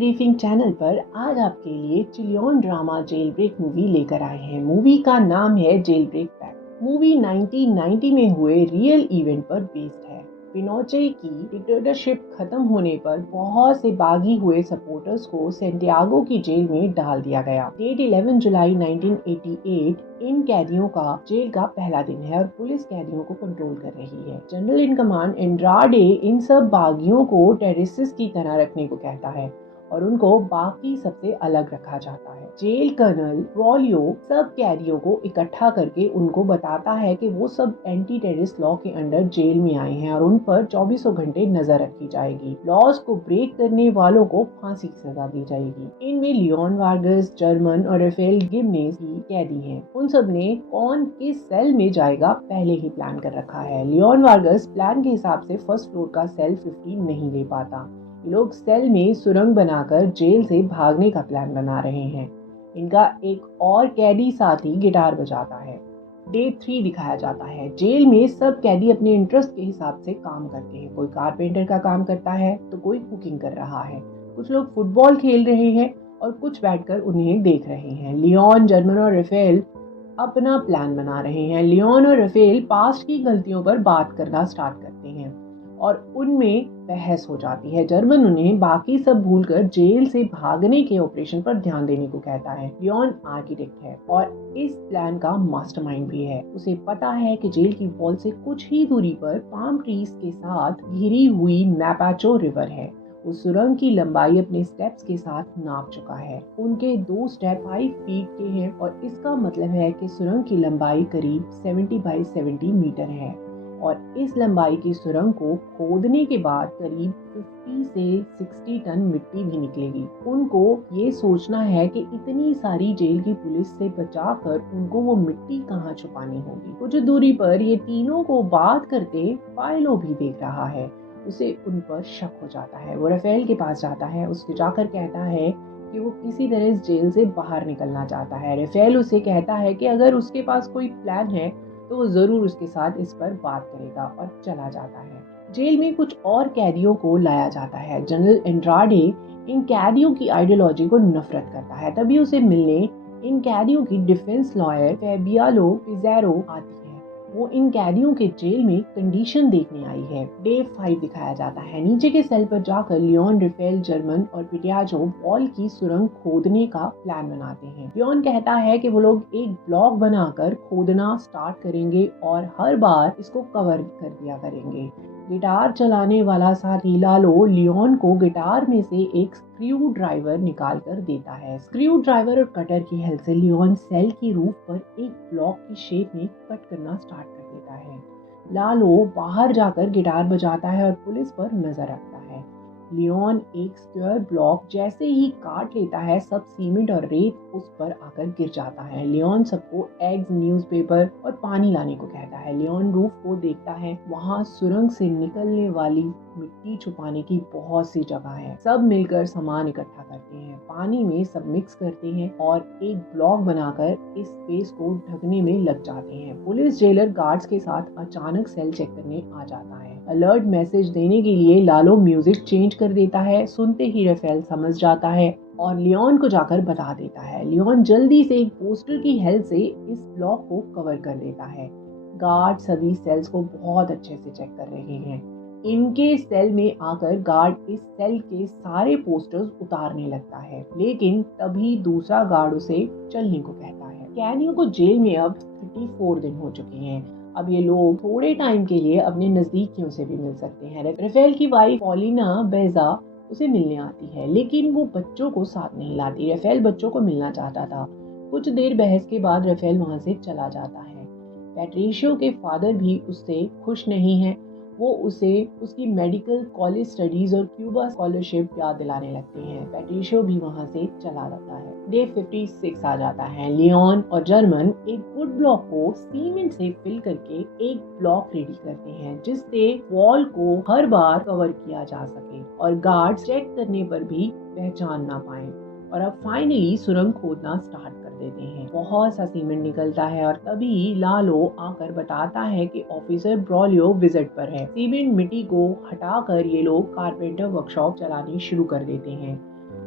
Briefing channel पर आज आपके लिए Chilean drama jailbreak movie लेकर आए हैं। मूवी का नाम है जेल ब्रेक पैक्ट। मूवी 1990 में हुए रियल इवेंट पर बेस्ड है। पिनोचे की डिक्टेटरशिप खत्म होने पर बहुत से बागी हुए सपोर्टर्स को सेंटियागो की जेल में डाल दिया गया। डेट 11 जुलाई 1988 इन कैदियों का जेल का पहला दिन है और पुलिस कैदियों को कंट्रोल कर रही है। जनरल इन कमांड एंड्राडे इन सब बागियों को टेररिस्ट की तरह रखने को कहता है और उनको बाकी सबसे अलग रखा जाता है। जेल कर्नल ब्रॉलियो सब कैदियों को इकट्ठा करके उनको बताता है कि वो सब एंटी टेररिस्ट लॉ के अंडर जेल में आए हैं और उन पर 24 घंटे नजर रखी जाएगी। लॉज को ब्रेक करने वालों को फांसी की सजा दी जाएगी। इनमें लियोन वार्गस, जर्मन और राफेल गिमनेस भी कैदी हैं। उन सब ने कौन किस सेल में जाएगा पहले ही प्लान कर रखा है। लियोन वार्गस प्लान के हिसाब से फर्स्ट फ्लोर का सेल 15 नहीं ले पाता। लोग सेल में सुरंग बनाकर जेल से भागने का प्लान बना रहे हैं। इनका एक और कैदी साथी गिटार बजाता है। डे 3 दिखाया जाता है। जेल में सब कैदी अपने इंटरेस्ट के हिसाब से काम करते हैं। कोई कारपेंटर का काम करता है तो कोई कुकिंग कर रहा है। कुछ लोग फुटबॉल खेल रहे हैं और कुछ बैठकर उन्हें देख रहे हैं। लियोन, जर्मन और राफेल अपना प्लान बना रहे हैं। लियोन और राफेल पास्ट की गलतियों पर बात करना स्टार्ट करते हैं और उनमें बहस हो जाती है। जर्मन उन्हें बाकी सब भूलकर जेल से भागने के ऑपरेशन पर ध्यान देने को कहता है। लियोन आर्किटेक्ट है और इस प्लान का मास्टरमाइंड भी है। उसे पता है कि जेल की वॉल से कुछ ही दूरी पर पाम ट्रीज के साथ घिरी हुई मैपाचो रिवर है। वो सुरंग की लंबाई अपने स्टेप्स के साथ नाप चुका है। उनके 2 स्टेप 5 फीट के हैं और इसका मतलब है कि सुरंग की लंबाई करीब 70 बाई 70 मीटर है और इस लंबाई की सुरंग को खोदने के बाद करीब 50 से 60 टन मिट्टी भी निकलेगी। उनको ये सोचना है कि इतनी सारी जेल की पुलिस से बचाकर उनको वो मिट्टी कहाँ छुपानी होगी। कुछ दूरी पर ये तीनों को बात करते पायलो भी देख रहा है। उसे उन पर शक हो जाता है। वो राफेल के पास जाता है। उससे जाकर कहता है कि वो किसी तरह इस जेल से बाहर निकलना चाहता है। राफेल उसे कहता है कि अगर उसके पास कोई प्लान है तो वो जरूर उसके साथ इस पर बात करेगा और चला जाता है। जेल में कुछ और कैदियों को लाया जाता है। जनरल एंड्राडे इन कैदियों की आइडियोलॉजी को नफरत करता है। तभी उसे मिलने इन कैदियों की डिफेंस लॉयर फेबियालो पिज़ेरो आती है। वो इन कैदियों के जेल में कंडीशन देखने आई है। डे 5 दिखाया जाता है। नीचे के सेल पर जाकर लियोन, राफेल, जर्मन और पिटियाजो वॉल की सुरंग खोदने का प्लान बनाते हैं। लियोन कहता है कि वो लोग एक ब्लॉक बनाकर खोदना स्टार्ट करेंगे और हर बार इसको कवर कर दिया करेंगे। गिटार चलाने वाला साथी लालो लियोन को गिटार में से एक स्क्रू ड्राइवर निकाल कर देता है। स्क्रू ड्राइवर और कटर की हेल्प से लियोन सेल की रूफ पर एक ब्लॉक की शेप में कट करना स्टार्ट कर देता है। लालो बाहर जाकर गिटार बजाता है और पुलिस पर नजर रखता है। लियोन एक स्क्वायर ब्लॉक जैसे ही काट लेता है, सब सीमेंट और रेत उस पर आकर गिर जाता है। लियोन सबको एग्स, न्यूज़पेपर और पानी लाने को कहता है। लियोन रूफ को देखता है। वहाँ सुरंग से निकलने वाली मिट्टी छुपाने की बहुत सी जगह है। सब मिलकर सामान इकट्ठा करते हैं, पानी में सब मिक्स करते हैं और एक ब्लॉक बनाकर इस स्पेस को ढकने में लग जाते हैं। पुलिस जेलर गार्ड्स के साथ अचानक सेल चेक करने आ जाता है। अलर्ट मैसेज देने के लिए लालो म्यूजिक चेंज कर देता है। सुनते ही राफेल समझ जाता है और लियोन को जाकर बता देता है। लियोन जल्दी से एक पोस्टर की हेल्प से इस ब्लॉक को कवर कर देता है। गार्ड सभी सेल्स को बहुत अच्छे से चेक कर रहे हैं। इनके सेल में आकर गार्ड इस सेल के सारे पोस्टर्स उतारने लगता है, लेकिन तभी दूसरा गार्ड उसे चलने को कहता है। कैदियों को जेल में अब 34 दिन हो चुके हैं। अब ये लोग थोड़े टाइम के लिए अपने नजदीकियों से भी मिल सकते हैं। राफेल की वाइफ पॉलिना बेजा उसे मिलने आती है, लेकिन वो बच्चों को साथ नहीं लाती। राफेल बच्चों को मिलना चाहता था। कुछ देर बहस के बाद राफेल वहां से चला जाता है। पैट्रिशियो के फादर भी उससे खुश नहीं है। वो उसे उसकी मेडिकल कॉलेज स्टडीज और क्यूबा स्कॉलरशिप याद दिलाने लगते हैं। पैट्रिशियो भी वहां से चला जाता है। डे 56 आ जाता है। लियोन और जर्मन एक वुड ब्लॉक को सीमेंट से फिल करके एक ब्लॉक रेडी करते हैं, जिससे वॉल को हर बार कवर किया जा सके और गार्ड्स चेक करने पर भी पहचान ना पाए। और अब फाइनली सुरंग खोदना स्टार्ट कर देते हैं। बहुत सा सीमेंट निकलता है और तभी लालो आकर बताता है कि ऑफिसर ब्रॉलियो विजिट पर है। सीमेंट मिट्टी को हटाकर ये लोग कारपेंटर वर्कशॉप चलानी शुरू कर देते हैं।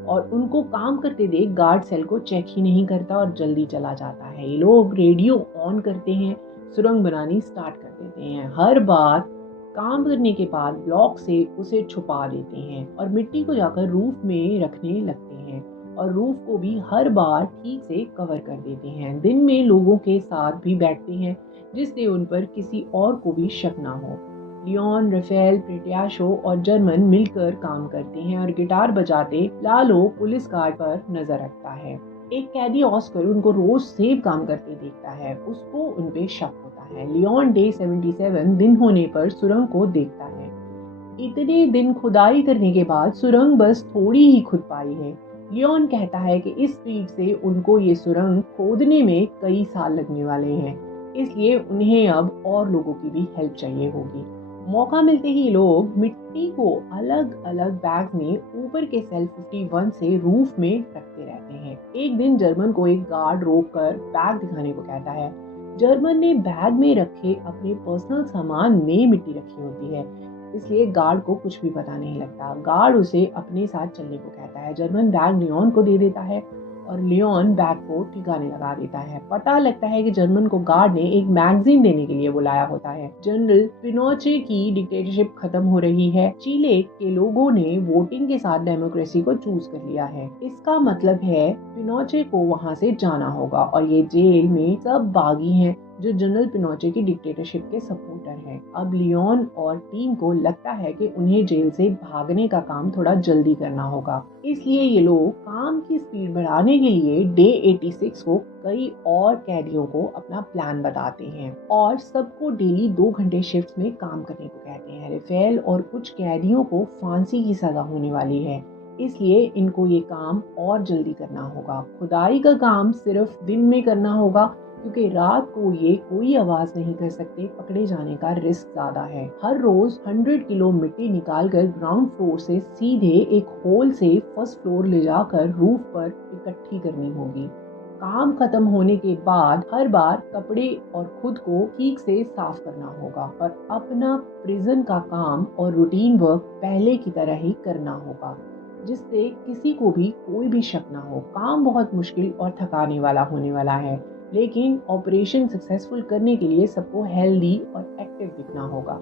और उनको काम करते देख गार्ड सेल को चेक ही नहीं करता और जल्दी चला जाता है। ये लोग रेडियो ऑन करते हैं, सुरंग बनानी स्टार्ट कर देते हैं। हर बार काम करने के बाद ब्लॉक से उसे छुपा देते हैं और मिट्टी को जाकर रूफ में रखने लगते हैं और रूफ को भी हर बार ठीक से कवर कर देते हैं। दिन में लोगों के साथ भी बैठते हैं जिससे उन पर किसी और को भी शक ना हो। लियोन, राफेल, प्रेटियाशो और जर्मन मिलकर काम करते हैं और गिटार बजाते लालो पुलिस गार्ड पर नजर रखता है। एक कैदी ऑस्कर उनको रोज सेम काम करते देखता है, उसको उन पे शक होता है। लियोन डे 77 दिन होने पर सुरंग को देखता है। इतने दिन खुदाई करने के बाद सुरंग बस थोड़ी ही खुद पाई है। लियोन कहता है कि इस स्पीड से उनको ये सुरंग खोदने में कई साल लगने वाले हैं, इसलिए उन्हें अब और लोगों की भी हेल्प चाहिए होगी। मौका मिलते ही लोग मिट्टी को अलग अलग बैग में ऊपर के सेल 51 से रूफ में रखते रहते हैं। एक दिन जर्मन को एक गार्ड रोककर बैग दिखाने को कहता है। जर्मन ने बैग में रखे अपने पर्सनल सामान में मिट्टी रखी होती है, इसलिए गार्ड को कुछ भी पता नहीं लगता। गार्ड उसे अपने साथ चलने को कहता है। जर्मन बैग लियोन को दे देता है और लियोन बैग को ठिकाने लगा देता है। पता लगता है कि जर्मन को गार्ड ने एक मैगजीन देने के लिए बुलाया होता है। जनरल पिनोचे की डिक्टेटरशिप खत्म हो रही है। चिले के लोगों ने वोटिंग के साथ डेमोक्रेसी को चूज कर लिया है। इसका मतलब है पिनोचे को वहाँ से जाना होगा और ये जेल में सब बागी हैं जो जनरल पिनोचे की डिक्टेटरशिप के सपोर्टर हैं। अब लियोन और टीम को लगता है कि उन्हें जेल से भागने का काम थोड़ा जल्दी करना होगा, इसलिए ये लोग काम की स्पीड बढ़ाने के लिए डे 86 को कई और कैदियों को अपना प्लान बताते हैं और सबको डेली 2 घंटे शिफ्ट में काम करने को कहते हैं। राफेल और कुछ कैदियों को फांसी की सजा होने वाली है, इसलिए इनको ये काम और जल्दी करना होगा। खुदाई का काम सिर्फ दिन में करना होगा क्योंकि रात को ये कोई आवाज नहीं कर सकते, पकड़े जाने का रिस्क ज्यादा है। हर रोज 100 किलो मिट्टी निकालकर ग्राउंड फ्लोर से सीधे एक होल से फर्स्ट फ्लोर ले जाकर रूफ पर इकट्ठी करनी होगी। काम खत्म होने के बाद हर बार कपड़े और खुद को ठीक से साफ करना होगा और अपना प्रिजन का काम और रूटीन वर्क पहले की तरह ही करना होगा, जिससे किसी को भी कोई भी शक ना हो। काम बहुत मुश्किल और थकाने वाला होने वाला है, लेकिन ऑपरेशन सक्सेसफुल करने के लिए सबको हेल्दी और एक्टिव दिखना होगा।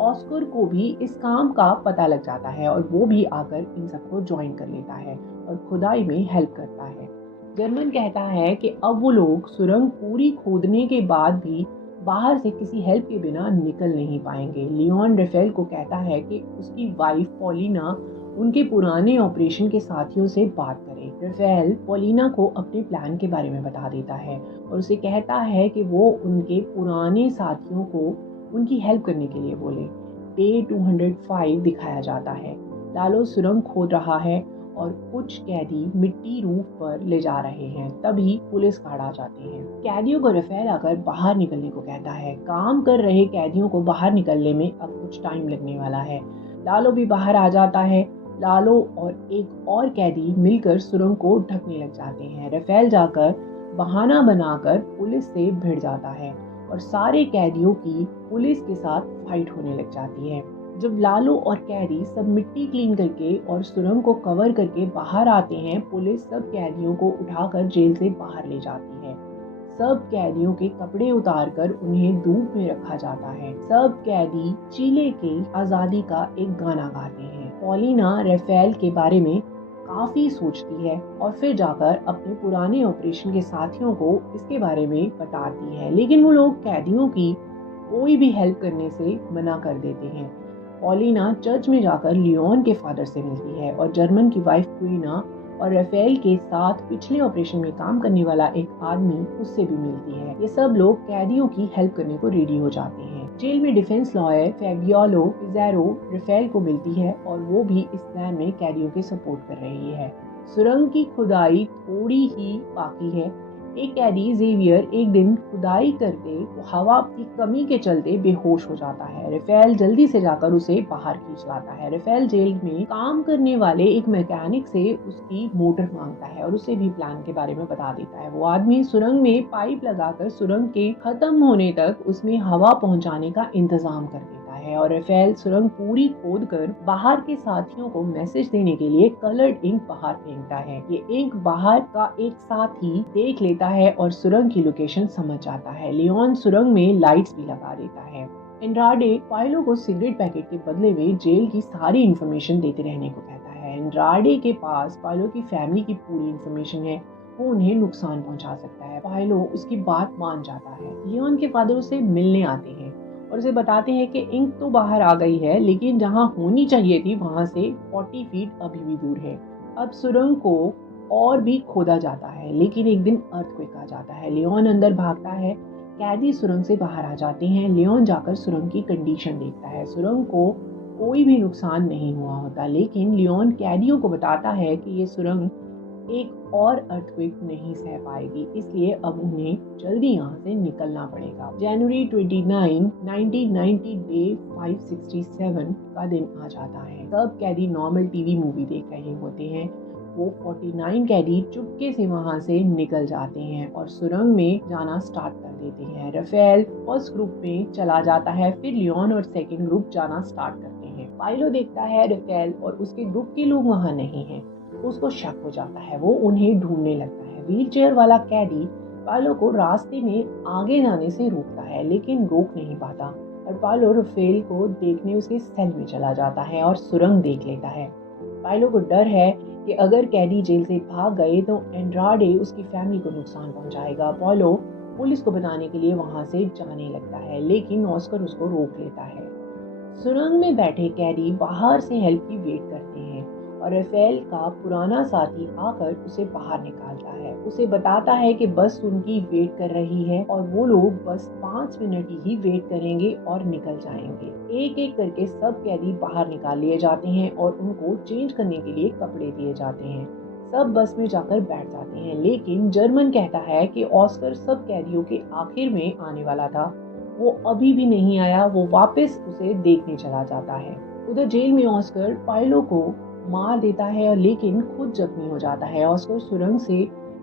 ऑस्कर को भी इस काम का पता लग जाता है और वो भी आकर इन सबको ज्वाइन कर लेता है और खुदाई में हेल्प करता है। जर्मन कहता है कि अब वो लोग सुरंग पूरी खोदने के बाद भी बाहर से किसी हेल्प के बिना निकल नहीं पाएंगे। लियोन राफेल को कहता है कि उसकी वाइफ पॉलिना उनके पुराने ऑपरेशन के साथियों से बात करे। राफेल पॉलिना को अपने प्लान के बारे में बता देता है और उसे कहता है कि वो उनके पुराने साथियों को उनकी हेल्प करने के लिए बोले। डे 205 दिखाया जाता है। लालो सुरंग खोद रहा है और कुछ कैदी मिट्टी रूफ पर ले जा रहे हैं। तभी पुलिस गार्ड आ जाते हैं। कैदियों को राफेल आकर बाहर निकलने को कहता है। काम कर रहे कैदियों को बाहर निकलने में अब कुछ टाइम लगने वाला है। लालो भी बाहर आ जाता है। लालो और एक और कैदी मिलकर सुरंग को ढकने लग जाते हैं। राफेल जाकर बहाना बनाकर पुलिस से भिड़ जाता है और सारे कैदियों की पुलिस के साथ फाइट होने लग जाती है। जब लालो और कैदी सब मिट्टी क्लीन करके और सुरंग को कवर करके बाहर आते हैं, पुलिस सब कैदियों को उठाकर जेल से बाहर ले जाती है। सब कैदियों के कपड़े उतारकर उन्हें धूप में रखा जाता है। सब कैदी चिले के आजादी का एक गाना गाते हैं। पॉलिना राफेल के बारे में काफी सोचती है और फिर जाकर अपने पुराने ऑपरेशन के साथियों को इसके बारे में बताती है, लेकिन वो लोग कैदियों की कोई भी हेल्प करने से मना कर देते हैं। पॉलिना चर्च में जाकर लियोन के फादर से मिलती है और जर्मन की वाइफ क्वीना और राफेल के साथ पिछले ऑपरेशन में काम करने वाला एक आदमी उससे भी मिलती है। ये सब लोग कैदियों की हेल्प करने को रेडी हो जाते हैं। जेल में डिफेंस लॉयर फेबियोलो पिज़ारो राफेल को मिलती है और वो भी इस प्लान में कैदियों के सपोर्ट कर रही है। सुरंग की खुदाई थोड़ी ही बाकी है। एक कैदी जेवियर एक दिन खुदाई करते हवा की कमी के चलते बेहोश हो जाता है। राफेल जल्दी से जाकर उसे बाहर खींच लाता है। राफेल जेल में काम करने वाले एक मैकेनिक से उसकी मोटर मांगता है और उसे भी प्लान के बारे में बता देता है। वो आदमी सुरंग में पाइप लगाकर सुरंग के खत्म होने तक उसमें हवा पहुंचाने का इंतजाम कर देता है। है और राफेल सुरंग पूरी खोद कर बाहर के साथियों को मैसेज देने के लिए कलर्ड इंक बाहर फेंकता है। ये इंक बाहर का एक साथी देख लेता है और सुरंग की लोकेशन समझ जाता है। लियोन सुरंग में लाइट्स भी लगा देता है। एंड्राडे पायलो को सिगरेट पैकेट के बदले में जेल की सारी इन्फॉर्मेशन देते रहने को कहता है। एंड्राडे के पास पायलो की फैमिली की पूरी इन्फॉर्मेशन है, वो उन्हें नुकसान पहुंचा सकता है। पायलो उसकी बात मान जाता है। लियोन के फादर उसे मिलने आते हैं और उसे बताते हैं कि इंक तो बाहर आ गई है, लेकिन जहां होनी चाहिए थी वहां से 40 फीट अभी भी दूर है। अब सुरंग को और भी खोदा जाता है, लेकिन एक दिन अर्थक्वेक आ जाता है। लियोन अंदर भागता है, कैदी सुरंग से बाहर आ जाते हैं। लियोन जाकर सुरंग की कंडीशन देखता है। सुरंग को कोई भी नुकसान नहीं हुआ होता, लेकिन लियोन कैदियों को बताता है कि ये सुरंग एक और अर्थक्वेक नहीं सह पाएगी, इसलिए अब उन्हें जल्दी यहाँ से निकलना पड़ेगा। जनवरी 29, 1990 डे 567 का दिन आ जाता है। सब कैदी नॉर्मल टीवी मूवी देख रहे होते हैं। वो 49 कैदी चुपके से वहां से निकल जाते हैं और सुरंग में जाना स्टार्ट कर देते हैं। राफेल फर्स्ट ग्रुप में चला जाता है, फिर लियोन और सेकंड ग्रुप जाना स्टार्ट करते हैं। पायलो देखता है राफेल और उसके ग्रुप के लोग वहां नहीं हैं। उसको शक हो जाता है, वो उन्हें ढूंढने लगता है। व्हील चेयर वाला कैदी पायलो को रास्ते में आगे जाने से रोकता है, लेकिन रोक नहीं पाता और पायलो राफेल को देखने उसके सेल में चला जाता है और सुरंग देख लेता है। पायलो को डर है कि अगर कैदी जेल से भाग गए तो एंड्राडे उसकी फैमिली को नुकसान पहुंचाएगा। पायलो पुलिस को बताने के लिए वहां से जाने लगता है, लेकिन ऑस्कर उसको रोक लेता है। सुरंग में बैठे कैदी बाहर से हेल्प की वेट करते हैं और राफेल का पुराना साथी आकर उसे बाहर निकालता है। उसे बताता है कि बस उनकी वेट कर रही है और वो लोग बस 5 मिनट ही वेट करेंगे और निकल जाएंगे। एक एक करके सब कैदी बाहर निकाल लिए जाते हैं और उनको चेंज करने के लिए कपड़े दिए जाते हैं। सब बस में जाकर बैठ जाते हैं, लेकिन जर्मन कहता है कि ऑस्कर सब कैदियों के आखिर में आने वाला था, वो अभी भी नहीं आया। वो वापस उसे देखने चला जाता है। उधर जेल में ऑस्कर पायलो को मार देता है, लेकिन खुद जख्मी हो जाता है। ऑस्कर सुरंग से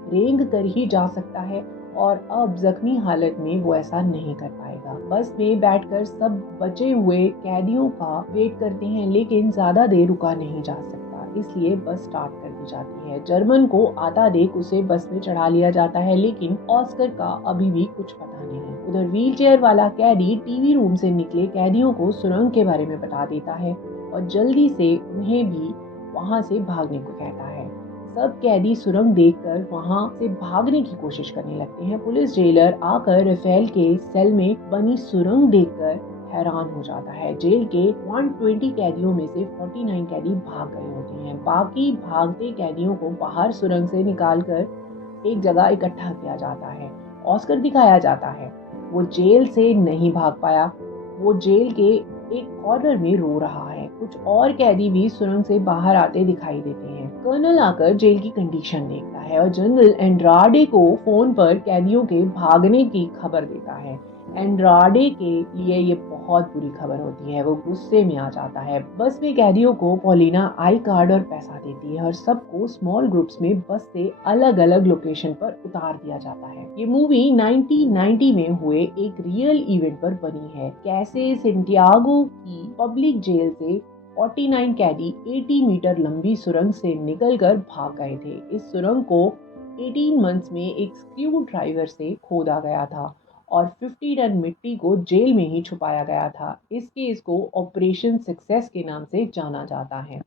रेंग कर ही जा सकता है और अब जख्मी हालत में वो ऐसा नहीं कर पाएगा। बस में बैठकर सब बचे हुए कैदियों का वेट करते हैं, लेकिन ज्यादा देर रुका नहीं जा सकता, इसलिए बस स्टार्ट कर दी जाती है। जर्मन को आता देख उसे बस में चढ़ा लिया जाता है, लेकिन ऑस्कर का अभी भी कुछ पता नहीं। उधर व्हील चेयर वाला कैदी टीवी रूम से निकले कैदियों को सुरंग के बारे में बता देता है और जल्दी से उन्हें भी वहां से भागने को कहता है। सब कैदी सुरंग देखकर वहां से भागने की कोशिश करने लगते हैं। पुलिस जेलर आकर राफेल के सेल में बनी सुरंग देखकर हैरान हो जाता है। जेल के 120 कैदियों में से 49 कैदी भाग गए होते हैं। बाकी भागते कैदियों को बाहर सुरंग से निकालकर एक जगह इकट्ठा किया जाता है। ऑस्कर दिखाया जाता है। वो जेल से नहीं भाग पाया, वो जेल के एक कॉर्नर में रो रहा है। कुछ और कैदी भी सुरंग से बाहर आते दिखाई देते हैं। कर्नल आकर जेल की कंडीशन देखता है और जनरल एंड्राडे को फोन पर कैदियों के भागने की खबर देता है। एंड्राडे के लिए ये बहुत बुरी खबर होती है। वो गुस्से में आ जाता है। बस में कैदियों को पॉलिना आई कार्ड और पैसा देती है और सबको स्मॉल ग्रुप्स में बस से अलग अलग लोकेशन पर उतार दिया जाता है। ये मूवी 1990 में हुए एक रियल इवेंट पर बनी है। कैसे सेंटियागो की पब्लिक जेल से 49 कैदी 80 मीटर लंबी सुरंग से निकलकर भाग गए थे। इस सुरंग को 18 मंथ्स में एक स्क्रू ड्राइवर से खोदा गया था और 50 टन मिट्टी को जेल में ही छुपाया गया था। इस केस को ऑपरेशन सक्सेस के नाम से जाना जाता है।